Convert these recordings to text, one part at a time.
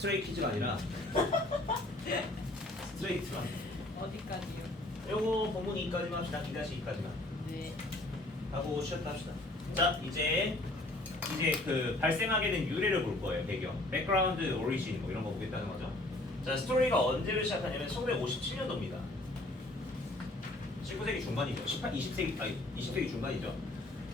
스트레이 키즈가 아니라 스트레이트만. 어디까지요? 요거 본문 2까지만 합시다. 2-2까지만. 네. 하고 쉬었다 합시다. 자, 이제 이제 그 발생하게 된 유래를 볼 거예요. 배경, 백그라운드, 오리진 뭐 이런 거 보겠다는 거죠. 자, 스토리가 언제를 시작하냐면 1957년도입니다. 19세기 중반이죠. 18, 20세기 아니 20세기 중반이죠.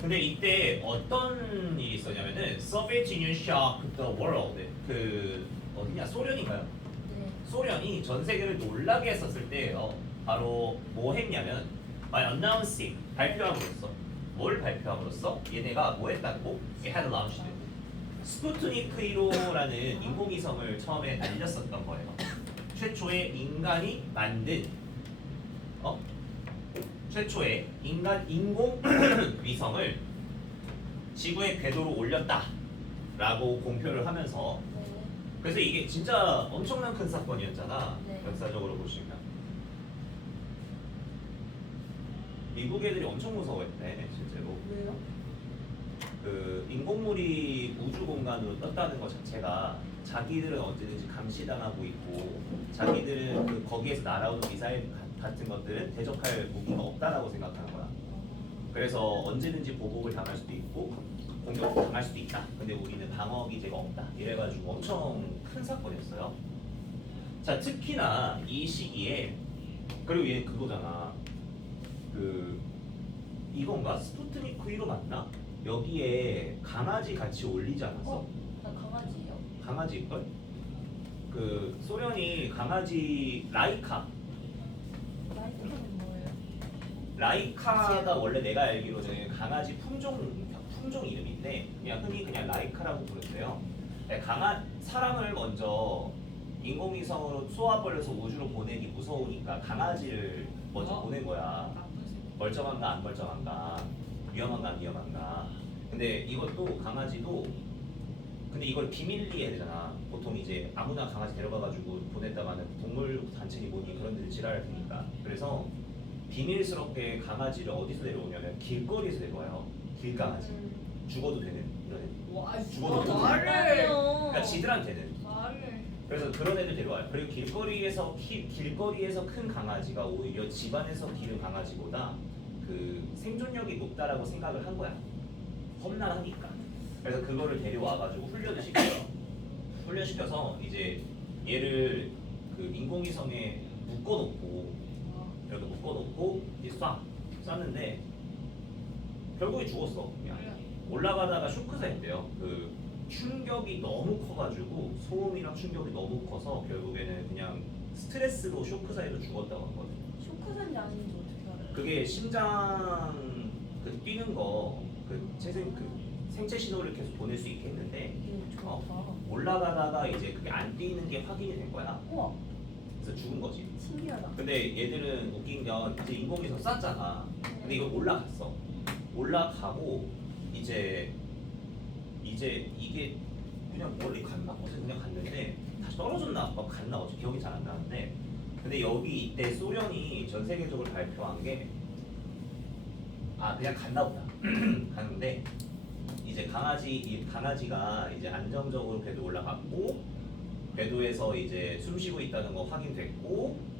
근데 이때 어떤 일이 있었냐면은 Soviet Union shocked the world. 그 어디냐? 소련인가요? 네. 소련이 전 세계를 놀라게 했었을 때 어, 바로 뭐 했냐면 by announcing 발표함으로써 뭘 발표함으로써 얘네가 뭐 했다고 it had launched 스푸트니크 1호라는 인공위성을 처음에 날렸었던 거예요. 최초의 인간이 만든 어 최초의 인간 인공 위성을 지구의 궤도로 올렸다라고 공표를 하면서 네. 그래서 이게 진짜 엄청난 큰 사건이었잖아. 네. 역사적으로 보시면. 미국 애들이 엄청 무서워했대, 실제로. 왜요? 그 인공물이 우주 공간으로 떴다는 것 자체가 자기들은 언제든지 감시당하고 있고 자기들은 그 거기에서 날아오는 미사일 가- 같은 것들은 대적할 무기가 없다라고 생각하는 거야. 그래서 언제든지 보복을 당할 수도 있고 공격을 당할 수도 있다. 근데 우리는 방어 기제가 없다. 이래가지고 엄청 큰 사건이었어요. 자 특히나 이 시기에 그리고 얘 그거잖아. 그 이건가 스푸트니크 1호 맞나? 여기에 강아지 같이 올리지 않았어? 어? 나 강아지예요. 강아지걸? 그 소련이 강아지 라이카 라이트는 뭐예요? 라이카가 원래 내가 알기로는 강아지 품종 품종 이름인데 그냥 흔히 그냥 라이카라고 부르는데요. 네, 강아 사람을 먼저 인공위성으로 쏘아버려서 우주로 보내기 무서우니까 강아지를 먼저 어? 보낸 거야. 멀쩡한가 안 멀쩡한가 위험한가 안 위험한가. 근데 이것도 강아지도 근데 이걸 비밀리 해야 되잖아. 보통 이제 아무나 강아지 데려가가지고 보냈다가는 동물 단체니 뭐니 그런 데를 지랄할 테니까. 그래서 비밀스럽게 강아지를 어디서 데려오냐면 길거리에서 데려와요. 음. 죽어도 되는 이런 애. 와, 죽어도 죽어, 못 말을. 그러니까 지들한테는. 말을. 그래서 그런 애들 데려와요. 그리고 길거리에서 키, 길거리에서 큰 강아지가 오히려 집안에서 기른 강아지보다 그 생존력이 높다라고 생각을 한 거야. 험난하니까. 그래서 그거를 데려와가지고 훈련을 시켜요. 훈련시켜서 이제 얘를 그 인공위성에 묶어놓고 이렇게 묶어놓고 이제 쏴 쐈는데 결국에 죽었어. 그냥. 올라가다가 쇼크사했대요. 그 충격이 너무 커가지고 소음이랑 충격이 너무 커서 결국에는 그냥 스트레스로 쇼크사에도 죽었다고 하거든. 쇼크산지 아닌지 어떻게 알아요? 그게 심장 그 뛰는 거그 재생 그 생체 신호를 계속 보낼 수 있게 했는데 이게 좋다. 어, 올라가다가 이제 그게 안 뛰는 게 확인이 된 거야. 우와, 그래서 죽은 거지. 신기하다. 근데 얘들은 웃긴 건 이제 인공위성 쐈잖아. 근데 이걸 올라갔어. 올라가고 이제 이제 이게 그냥 멀리 갔나? 어제 그냥 갔는데 다시 떨어졌나? 막 갔나? 어제 기억이 잘 안 나는데 근데 여기 이때 소련이 전 세계적으로 발표한 게 아 그냥 갔나 보다. 갔는데 이제 강아지 이 강아지가 이제 안정적으로 궤도 올라갔고 궤도에서 이제 숨 쉬고 있다는 거 확인됐고 네.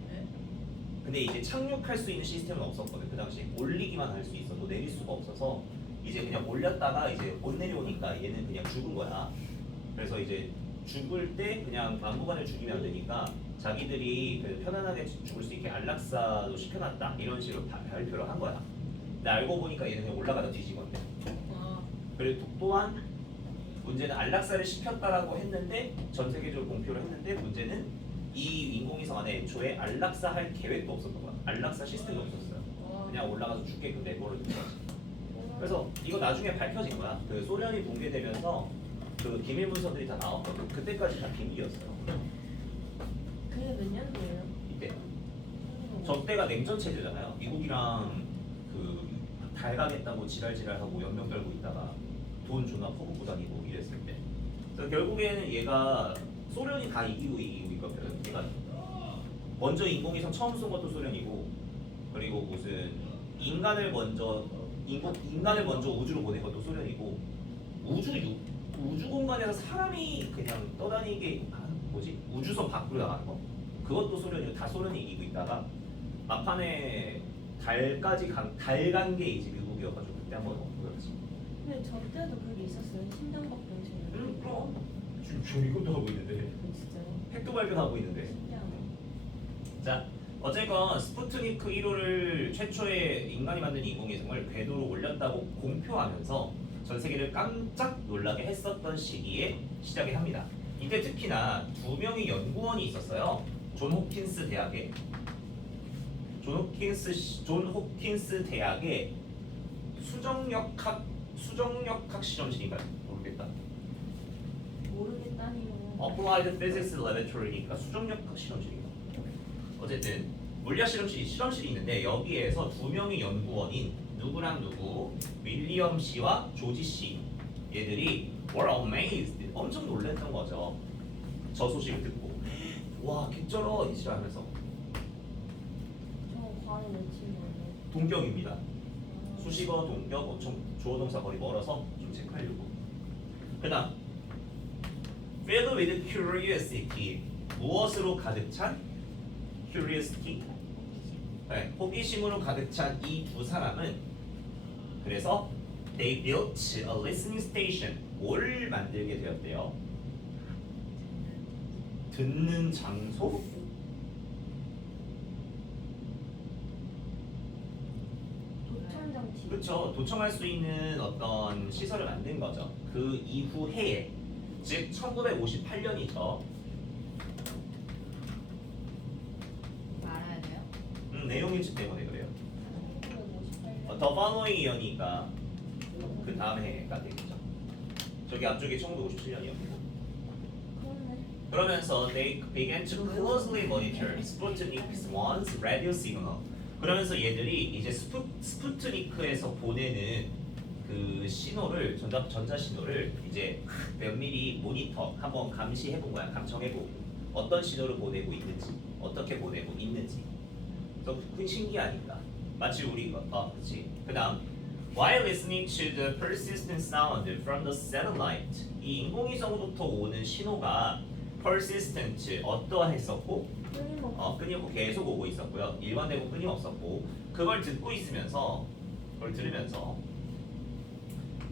근데 이제 착륙할 수 있는 시스템은 없었거든. 그 당시에 올리기만 할 수 있어도 내릴 수가 없어서 이제 그냥 올렸다가 이제 못 내려오니까 얘는 그냥 죽은 거야. 그래서 이제 죽을 때 그냥 막무가내로 죽이면 안 되니까 자기들이 그 편안하게 죽을 수 있게 안락사도 시켜놨다. 이런 식으로 다 발표를 한 거야. 근데 알고 보니까 얘는 그냥 올라가다 뒤집었대. 아, 그리고 또- 또한 문제는 안락사를 시켰다라고 했는데 전 세계적으로 공표를 했는데 문제는 이 인공위성 안에 애초에 안락사 할 계획도 없었던 거야. 안락사 시스템이 없었어요. 와. 그냥 올라가서 죽게끔 내버려 둔 거지. 그래서 이거 나중에 밝혀진 거야. 그 소련이 붕괴되면서 그 기밀 문서들이 다 나왔거든. 그때까지 다 비밀이었어요. 그게 몇 년도예요? 이때. 저 때가 냉전 체제잖아요. 미국이랑 그 달가겠다고 지랄지랄하고 연명 떨고 있다가 돈 존나 퍼붓고 다니고 이랬을 때. 그래서 결국에는 얘가 소련이 다 이기고 이 기고 있거든. 얘가 먼저 인공위성 처음 쏜 것도 소련이고 그리고 무슨 인간을 먼저 인공 인간을 먼저 우주로 보낸 것도 소련이고 우주 유, 우주 공간에서 사람이 그냥 떠다니게 하는 뭐지 우주선 밖으로 나가는 거 그것도 소련이고 다 소련이 이기고 있다가 막판에 달까지 간, 달간 게 이제 미국이어가지고 그때 한번 보였지. 근데 저 때도 그게 있었어요. 심장박동실. 응 그럼 지금 지금 이것도 하고 있는데 진짜요? 핵도 발견하고 있는데. 자 어쨌건 스푸트니크 1호를 최초의 인간이 만든 인공위성을 궤도로 올렸다고 공표하면서 전 세계를 깜짝 놀라게 했었던 시기에 시작이 합니다. 이때 특히나 두 명의 연구원이 있었어요. 존 호킨스 대학에 존 호킨스 시- 존 호킨스 대학의 수정역학 수정역학 실험실인가 모르겠다. 모르겠다니요. Applied Physics Laboratory니까 수정역학 실험실인가. 어쨌든 물리학 실험실 실험실이 있는데 여기에서 두 명의 연구원인 누구랑 누구 윌리엄 씨와 조지 씨 얘들이 were amazed 엄청 놀랐던 거죠. 저 소식을 듣고 와 개쩔어 이지하면서 저 과는 몇 친구예요? 동격입니다. 수식어 동격 엄청 주어동사 거리 멀어서 좀 체크하려고. 그다음 filled with curiosity 무엇으로 가득 찬 curiosity 네, 호기심으로 가득 찬 이 두 사람은 그래서 they built a listening station 뭘 만들게 되었대요? 듣는 장소? 도청 장치. 그렇죠. 도청할 수 있는 어떤 시설을 만든 거죠. 그 이후 해에 즉 1958년이죠. 말아야 돼요? 음, 내용 일치 때문에 그래요. 1958년. 어, 더 파노잉 이어니까 그 다음 해가 되겠죠. 저기 앞쪽에 1957년이었고. 그러네. 그러면서 they began to closely monitor Sputnik 1's radio signal. 그러면서 얘들이 이제 스푸, 스푸트니크에서 보내는 그 신호를 전자 전자 신호를 이제 면밀히 모니터 한번 감시해 본 거야. 감청해 보고 어떤 신호를 보내고 있는지 어떻게 보내고 있는지. 그래서 그 신기하니까 마치 우리가 아 그렇지. 그다음 While listening to the persistent sound from the satellite, 이 인공위성으로부터 오는 신호가 persistent 어떠했었고. 어, 끊임없고 계속 오고 있었고요. 일관되고 끊임없었고 그걸 듣고 있으면서 그걸 들으면서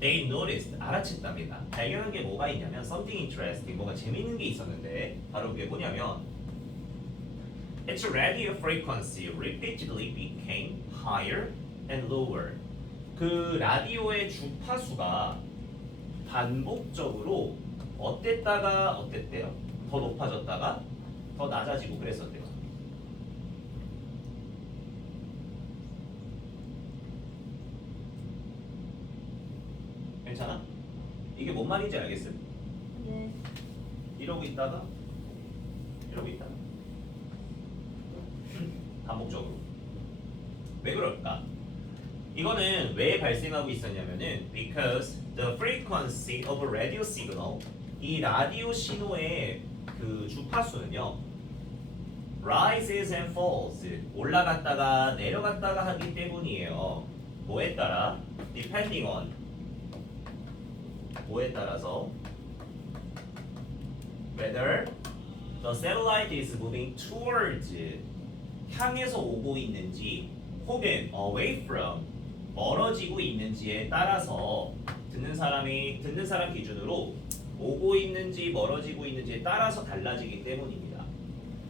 they noticed 알아챘답니다. 발견한 게 뭐가 있냐면 something interesting 뭔가 재밌는 게 있었는데 바로 그게 뭐냐면 its radio frequency repeatedly became higher and lower. 그 라디오의 주파수가 반복적으로 어땠다가 어땠대요? 더 높아졌다가 더 낮아지고 그랬었대요. 괜찮아? 이게 뭔 말인지 알겠어요? 네. 이러고 있다가 이러고 있다가 반복적으로 왜 그럴까? 이거는 왜 발생하고 있었냐면은 because the frequency of a radio signal 이 라디오 신호의 그 주파수는요 rises and falls 올라갔다가 내려갔다가 하기 때문이에요. 뭐에 따라 depending on 뭐에 따라서 whether the satellite is moving towards 향해서 오고 있는지 혹은 away from 멀어지고 있는지에 따라서 듣는 사람이 듣는 사람 기준으로 오고 있는지 멀어지고 있는지에 따라서 달라지기 때문입니다.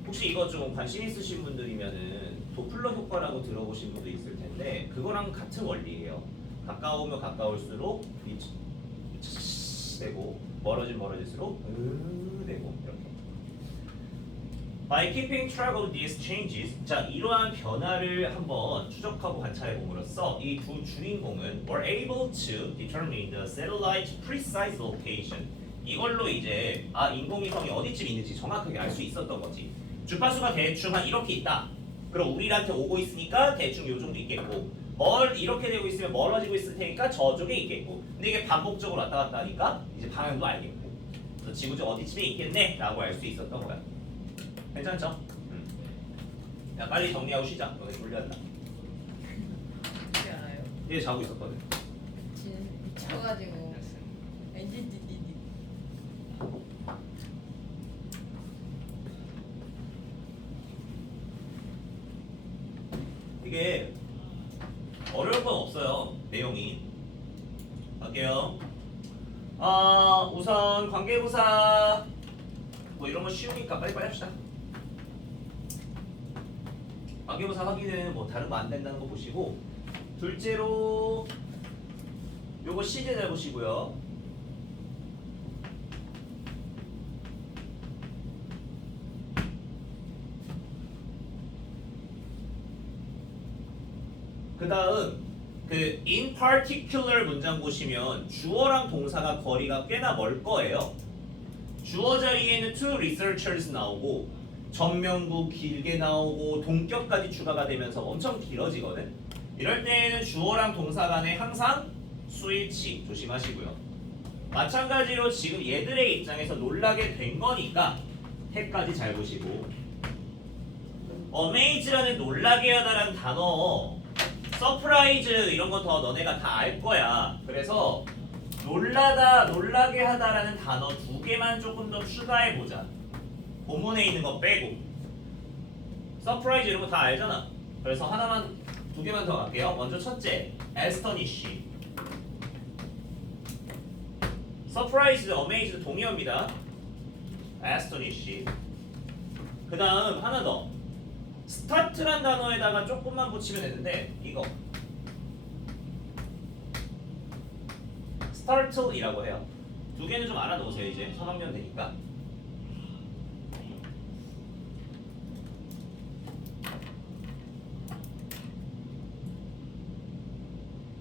혹시 이거 좀 관심 있으신 분들이면은 도플러 효과라고 들어보신 분도 있을 텐데 그거랑 같은 원리예요. 가까우면 가까울수록 이 되고 멀어지면 멀어질수록 으 되고 이렇게. By keeping track of these changes, 자 이러한 변화를 한번 추적하고 관찰해 봄으로써 이 두 주인공은 were able to determine the satellite's precise location. 이걸로 이제 아 인공위성이 어디쯤 있는지 정확하게 알 수 있었던 거지. 주파수가 대충 한 이렇게 있다. 그럼 우리한테 오고 있으니까 대충 요 정도 있겠고 멀 이렇게 되고 있으면 멀어지고 있을 테니까 저쪽에 있겠고. 근데 이게 반복적으로 왔다 갔다 하니까 이제 방향도 알겠고. 그 지구적 어디쯤에 있겠네? 라고 알 수 있었던 거야. 괜찮죠? 음. 야 빨리 정리하고 쉬자. 너네 졸려한다. 어떻게 알아요? 얘 자고 있었거든. 진 미쳐가지고. 엔진디디디. 이게 우선 관계부사 뭐 이런 거 쉬우니까 빨리빨리 합시다. 관계부사 확인은 뭐 다른 거 안 된다는 거 보시고 둘째로 요거 시제 잘 보시고요. 그 다음 그 in particular 문장 보시면 주어랑 동사가 거리가 꽤나 멀 거예요. 주어 자리에는 two researchers 나오고 전명구 길게 나오고 동격까지 추가가 되면서 엄청 길어지거든. 이럴 때에는 주어랑 동사 간에 항상 스위치 조심하시고요. 마찬가지로 지금 얘들의 입장에서 놀라게 된 거니까 해까지 잘 보시고 amaze라는 놀라게 하다라는 단어 서프라이즈 이런 거더 너네가 다 알 거야. 그래서 놀라다, 놀라게 하다라는 단어 두 개만 조금 더 추가해 보자. 본문에 있는 거 빼고. 서프라이즈 이런 거 다 알잖아. 그래서 하나만 두 개만 더 갈게요. 먼저 첫째, 에스터니쉬. 서프라이즈, 어메이즈 동의어입니다. 에스터니쉬. 그 다음 하나 더. 스타트란 단어에다가 조금만 붙이면 되는데 이거 startle이라고 해요. 두 개는 좀 알아놓으세요 이제 3학년 되니까.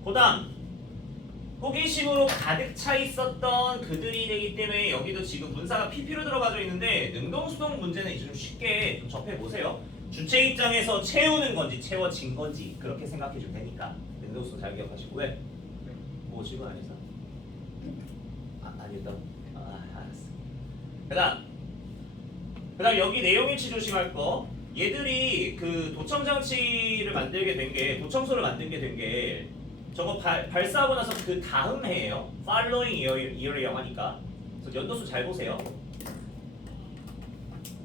그다음 호기심으로 가득 차 있었던 그들이 되기 때문에 여기도 지금 문사가 PP로 들어가져 있는데 능동수동 문제는 이제 좀 쉽게 좀 접해 보세요. 주체 입장에서 채우는 건지 채워진 건지 그렇게 생각해 주면 되니까 능동수동 잘 기억하시고 왜? 뭐 질문 안 했어? 아 아니다. 아 알았어. 그다음 그다음 여기 내용 일치 조심할 거. 얘들이 그 도청 장치를 만들게 된 게 도청소를 만들게 된 게 저거 발, 발사하고 나서 그 다음 해예요. Following year, year의 영화니까. 그래서 연도수 잘 보세요.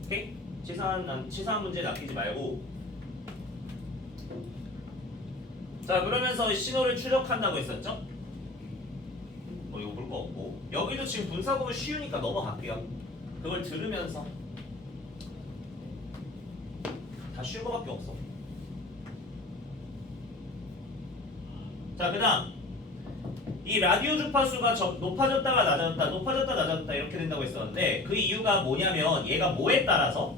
오케이? 치사한 난- 치사한 문제 낚이지 말고. 자 그러면서 신호를 추적한다고 했었죠? 뭐 이거 볼 거 없고 여기도 지금 분사구문 쉬우니까 넘어갈게요. 그걸 들으면서 다 쉬운 거밖에 없어. 자, 그다음 이 라디오 주파수가 저- 높아졌다가 낮아졌다, 높아졌다 낮아졌다 이렇게 된다고 했었는데 그 이유가 뭐냐면 얘가 뭐에 따라서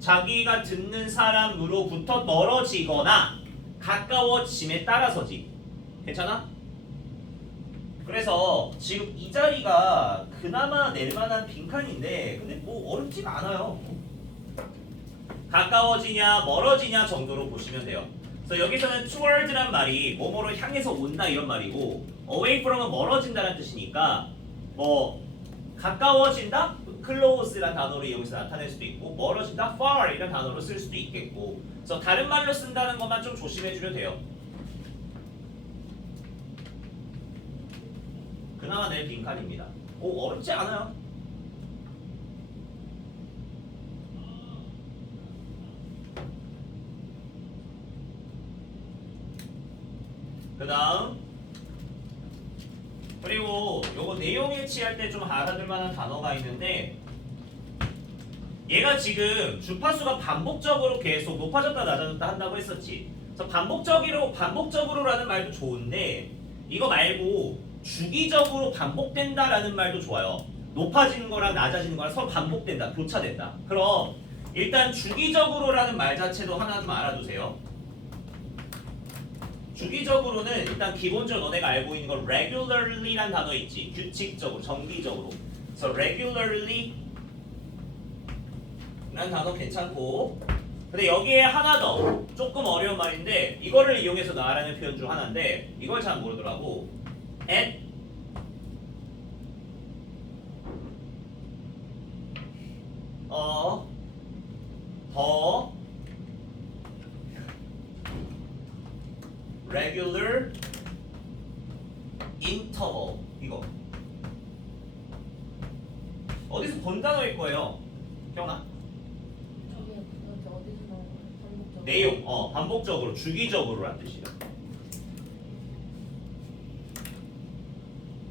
자기가 듣는 사람으로부터 멀어지거나 가까워짐에 따라서지. 괜찮아? 그래서 지금 이 자리가 그나마 낼 만한 빈칸인데 근데 뭐 어렵지가 않아요. 가까워지냐 멀어지냐 정도로 보시면 돼요. 그래서 여기서는 toward란 말이 뭐뭐로 향해서 온다 이런 말이고 away from은 멀어진다는 뜻이니까 뭐 가까워진다 close란 단어로 이용해서 나타낼 수도 있고 멀어진다 far 이런 단어로 쓸 수도 있겠고 그래서 다른 말로 쓴다는 것만 좀 조심해 주면 돼요. 내 빈칸입니다. 오 어렵지 않아요. 그 다음 그리고 요거 내용 일치할 때 좀 알아둘 만한 단어가 있는데 얘가 지금 주파수가 반복적으로 계속 높아졌다 낮아졌다 한다고 했었지 그래서 반복적으로 반복적으로라는 말도 좋은데 이거 말고 주기적으로 반복된다라는 말도 좋아요. 높아지는 거랑 낮아지는 거랑 서로 반복된다 교차된다. 그럼 일단 주기적으로라는 말 자체도 하나 좀 알아두세요. 주기적으로는 일단 기본적으로 너네가 알고 있는 건 regularly란 단어 있지. 규칙적으로 정기적으로. 그래서 regularly 란 단어 괜찮고. 근데 여기에 하나 더 조금 어려운 말인데 이거를 이용해서 나라는 표현 중 하나인데 이걸 잘 모르더라고 at 어, 더 regular interval 이거 어디서 본 단어일 거예요 기억나? 그거 어디서 나온 거야? 내용, 어 반복적으로 주기적으로란 뜻이야.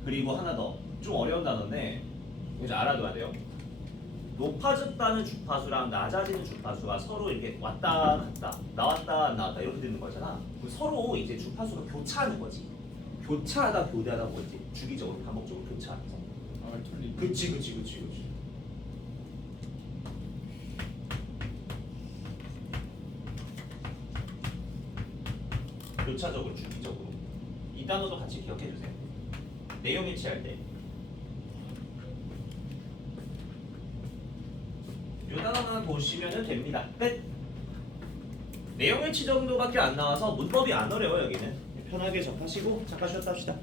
그리고 하나 더 좀 어려운 단어인데 이제 알아둬야 돼요. 높아졌다는 주파수랑 낮아지는 주파수가 서로 이렇게 왔다 갔다 나왔다 나왔다 이렇게 되는 거잖아. 서로 이제 주파수가 교차하는 거지. 교차하다 교대하다 뭐지? 주기적으로 반복적으로 교차하면서. 아 틀리. 그치 그치 그치 그치. 교차적으로 주기적으로 이 단어도 같이 기억해 주세요. 내용 일치할 때. 이 단어만 보시면 됩니다. 끝. 내용 일치 정도밖에 안 나와서 문법이 안 어려워 여기는. 편하게 접하시고 잠깐 쉬었다 합시다.